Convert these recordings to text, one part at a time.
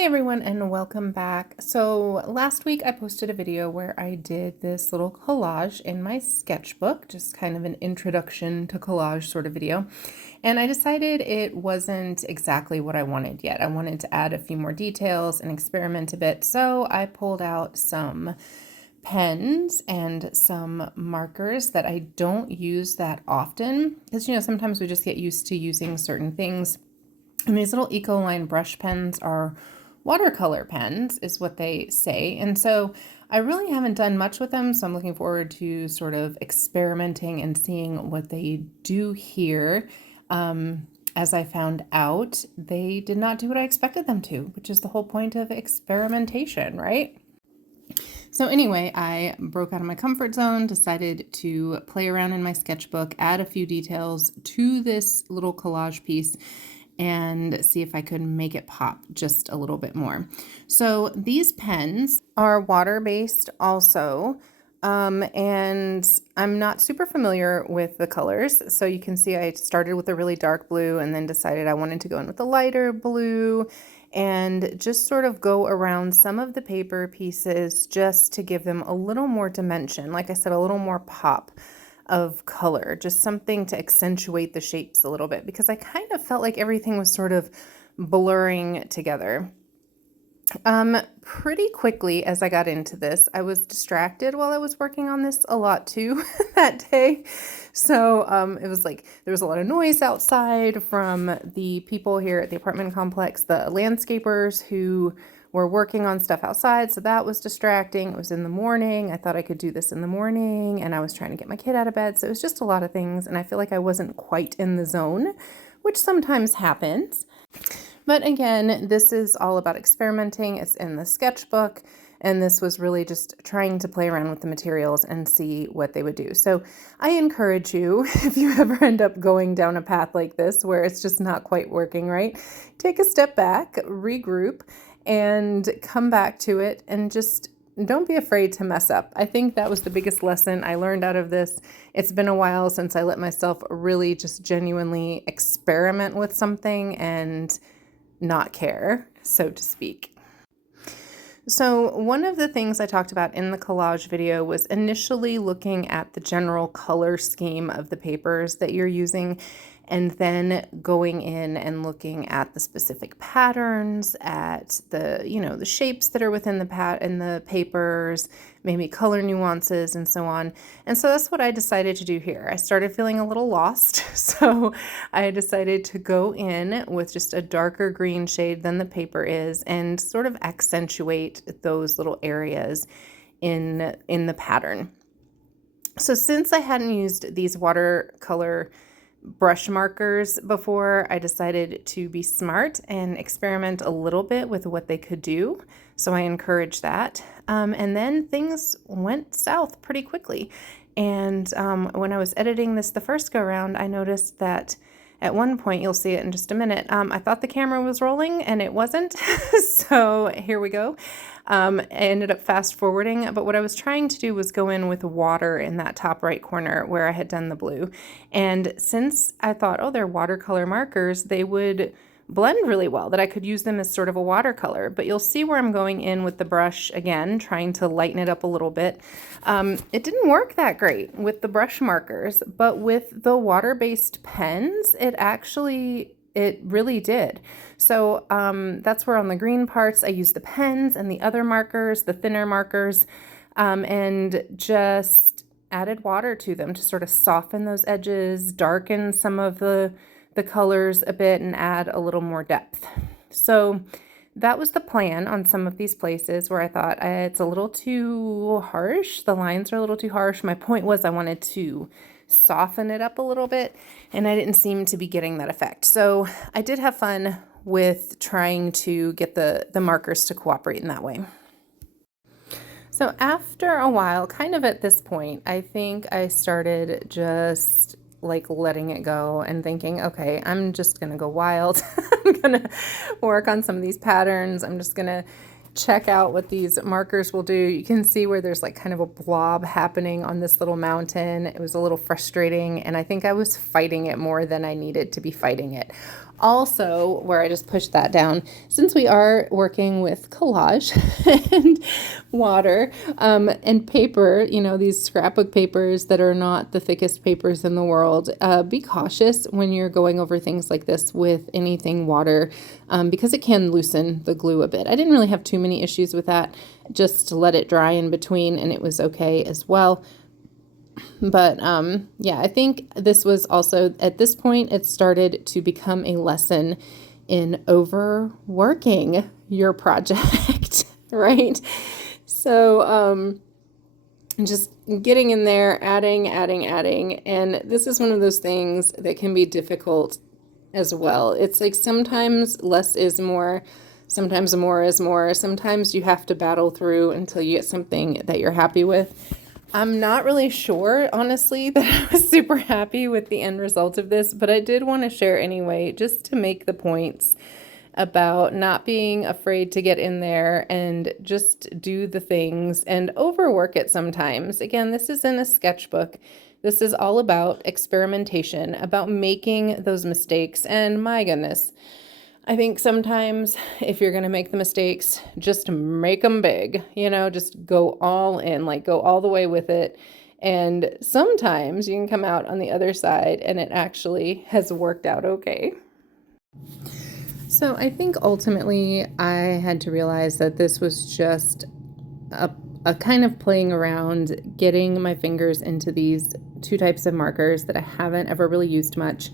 Hey everyone, and welcome back. So last week I posted a video where I did this little collage in my sketchbook, just kind of an introduction to collage sort of video. And I decided it wasn't exactly what I wanted yet. I wanted to add a few more details and experiment a bit. So I pulled out some pens and some markers that I don't use that often because, sometimes we just get used to using certain things. And these little Ecoline brush pens are watercolor pens, is what they say. And so I really haven't done much with them. So I'm looking forward to sort of experimenting and seeing what they do here. As I found out, they did not do what I expected them to, which is the whole point of experimentation, right? So anyway, I broke out of my comfort zone, decided to play around in my sketchbook, add a few details to this little collage piece, and see if I could make it pop just a little bit more. So these pens are water-based also, and I'm not super familiar with the colors. So you can see I started with a really dark blue and then decided I wanted to go in with a lighter blue and just sort of go around some of the paper pieces just to give them a little more dimension. Like I said, a little more pop of color, just something to accentuate the shapes a little bit, because I kind of felt like everything was sort of blurring together. Pretty quickly as I got into this, I was distracted while I was working on this a lot too that day. So it was like there was a lot of noise outside from the people here at the apartment complex, the landscapers who were working on stuff outside. So that was distracting. It was in the morning. I thought I could do this in the morning, and I was trying to get my kid out of bed. So it was just a lot of things. And I feel like I wasn't quite in the zone, which sometimes happens. But again, this is all about experimenting. It's in the sketchbook, and this was really just trying to play around with the materials and see what they would do. So I encourage you, if you ever end up going down a path like this where it's just not quite working right, take a step back, regroup, and come back to it, and just don't be afraid to mess up. I think that was the biggest lesson I learned out of this. It's been a while since I let myself really just genuinely experiment with something and not care, so to speak. So one of the things I talked about in the collage video was initially looking at the general color scheme of the papers that you're using, and then going in and looking at the specific patterns, at the, the shapes that are within the papers, maybe color nuances and so on. And so that's what I decided to do here. I started feeling a little lost, so I decided to go in with just a darker green shade than the paper is and sort of accentuate those little areas in the pattern. So since I hadn't used these watercolor brush markers before, I decided to be smart and experiment a little bit with what they could do. So I encourage that. And then things went south pretty quickly. And when I was editing this the first go around, I noticed that at one point, you'll see it in just a minute, I thought the camera was rolling and it wasn't. So here we go. I ended up fast forwarding, but what I was trying to do was go in with water in that top right corner where I had done the blue. And since I thought, oh, they're watercolor markers, they would blend really well, that I could use them as sort of a watercolor. But you'll see where I'm going in with the brush again, trying to lighten it up a little bit. It didn't work that great with the brush markers, but with the water-based pens, it really did. So that's where on the green parts, I used the pens and the other markers, the thinner markers, and just added water to them to sort of soften those edges, darken some of the colors a bit, and add a little more depth. So that was the plan on some of these places where I thought it's a little too harsh. The lines are a little too harsh. My point was I wanted to soften it up a little bit, and I didn't seem to be getting that effect. So I did have fun with trying to get the markers to cooperate in that way. So after a while, kind of at this point, I think I started just like letting it go and thinking, okay, I'm just gonna go wild. I'm gonna work on some of these patterns. I'm just gonna check out what these markers will do. You can see where there's like kind of a blob happening on this little mountain. It was a little frustrating, and I think I was fighting it more than I needed to be fighting it. Also, where I just pushed that down, since we are working with collage and water and paper, these scrapbook papers that are not the thickest papers in the world, be cautious when you're going over things like this with anything water because it can loosen the glue a bit. I didn't really have too many issues with that, just let it dry in between and it was okay as well. But yeah, I think this was also, at this point, it started to become a lesson in overworking your project, right? So just getting in there, adding. And this is one of those things that can be difficult as well. It's like sometimes less is more. Sometimes more is more. Sometimes you have to battle through until you get something that you're happy with. I'm not really sure, honestly, that I was super happy with the end result of this, but I did want to share anyway, just to make the points about not being afraid to get in there and just do the things and overwork it sometimes. Again, this is in a sketchbook. This is all about experimentation, about making those mistakes, and my goodness, I think sometimes if you're going to make the mistakes, just make them big, just go all in, like go all the way with it. And sometimes you can come out on the other side and it actually has worked out okay. So I think ultimately I had to realize that this was just a kind of playing around, getting my fingers into these two types of markers that I haven't ever really used much.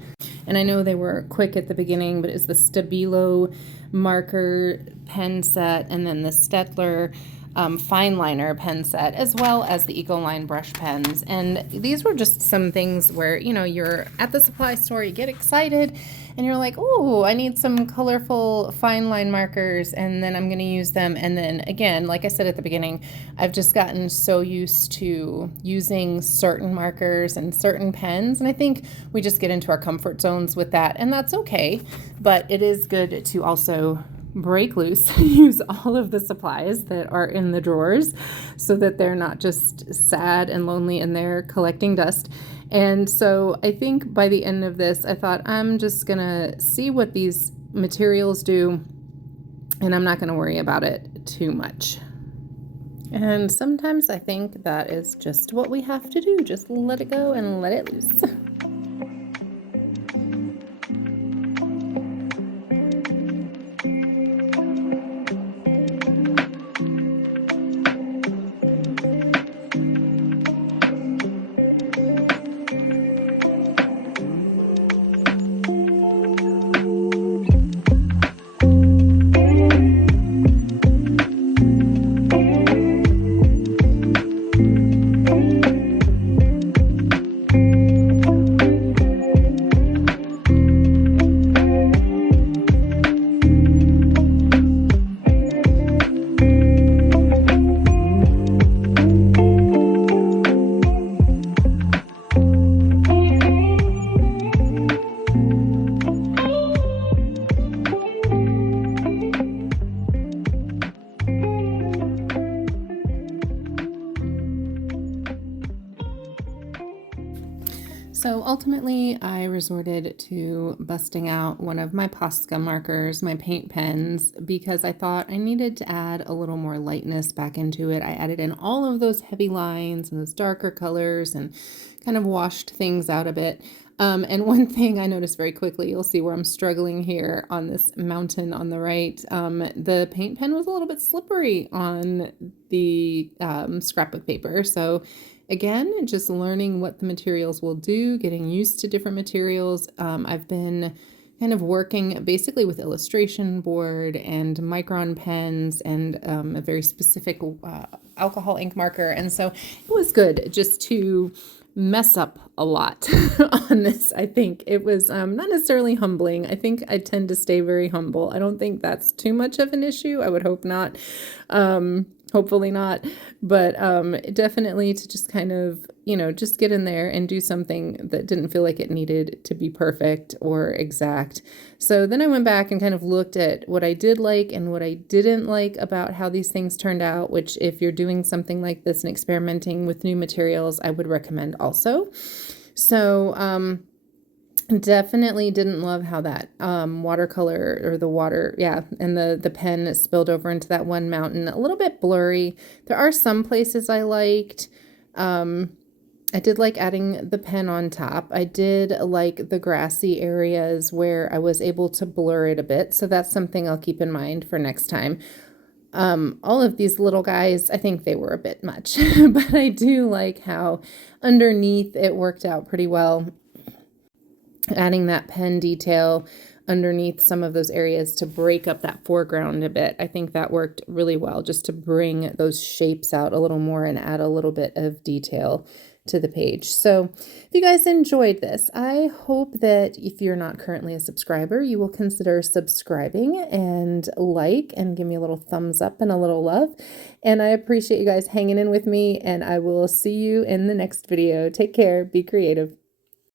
And I know they were quick at the beginning, but it's the Stabilo marker pen set and then the Stettler fine liner pen set, as well as the Ecoline brush pens. And these were just some things where, you're at the supply store, you get excited, and you're like, oh, I need some colorful fine line markers, and then I'm going to use them. And then again, like I said at the beginning, I've just gotten so used to using certain markers and certain pens, and I think we just get into our comfort zones with that, and that's okay. But it is good to also break loose, use all of the supplies that are in the drawers so that they're not just sad and lonely in there collecting dust. And so I think by the end of this, I thought I'm just gonna see what these materials do and I'm not gonna worry about it too much. And sometimes I think that is just what we have to do. Just let it go and let it loose. So ultimately, I resorted to busting out one of my Posca markers, my paint pens, because I thought I needed to add a little more lightness back into it. I added in all of those heavy lines and those darker colors and kind of washed things out a bit. And one thing I noticed very quickly, you'll see where I'm struggling here on this mountain on the right, the paint pen was a little bit slippery on the scrapbook paper. So again, just learning what the materials will do, getting used to different materials. I've been kind of working basically with illustration board and micron pens and a very specific alcohol ink marker. And so it was good just to mess up a lot on this. I think it was not necessarily humbling. I think I tend to stay very humble. I don't think that's too much of an issue. I would hope not. Hopefully not, but definitely to just kind of, just get in there and do something that didn't feel like it needed to be perfect or exact. So then I went back and kind of looked at what I did like and what I didn't like about how these things turned out, which if you're doing something like this and experimenting with new materials, I would recommend also. So Definitely didn't love how that watercolor or the water, yeah, and the pen spilled over into that one mountain. A little bit blurry. There are some places I liked. Um, I did like adding the pen on top. I did like the grassy areas where I was able to blur it a bit. So that's something I'll keep in mind for next time. All of these little guys, I think they were a bit much, but I do like how underneath it worked out pretty well. Adding that pen detail underneath some of those areas to break up that foreground a bit. I think that worked really well just to bring those shapes out a little more and add a little bit of detail to the page. So if you guys enjoyed this, I hope that if you're not currently a subscriber, you will consider subscribing and like and give me a little thumbs up and a little love. And I appreciate you guys hanging in with me, and I will see you in the next video. Take care. Be creative.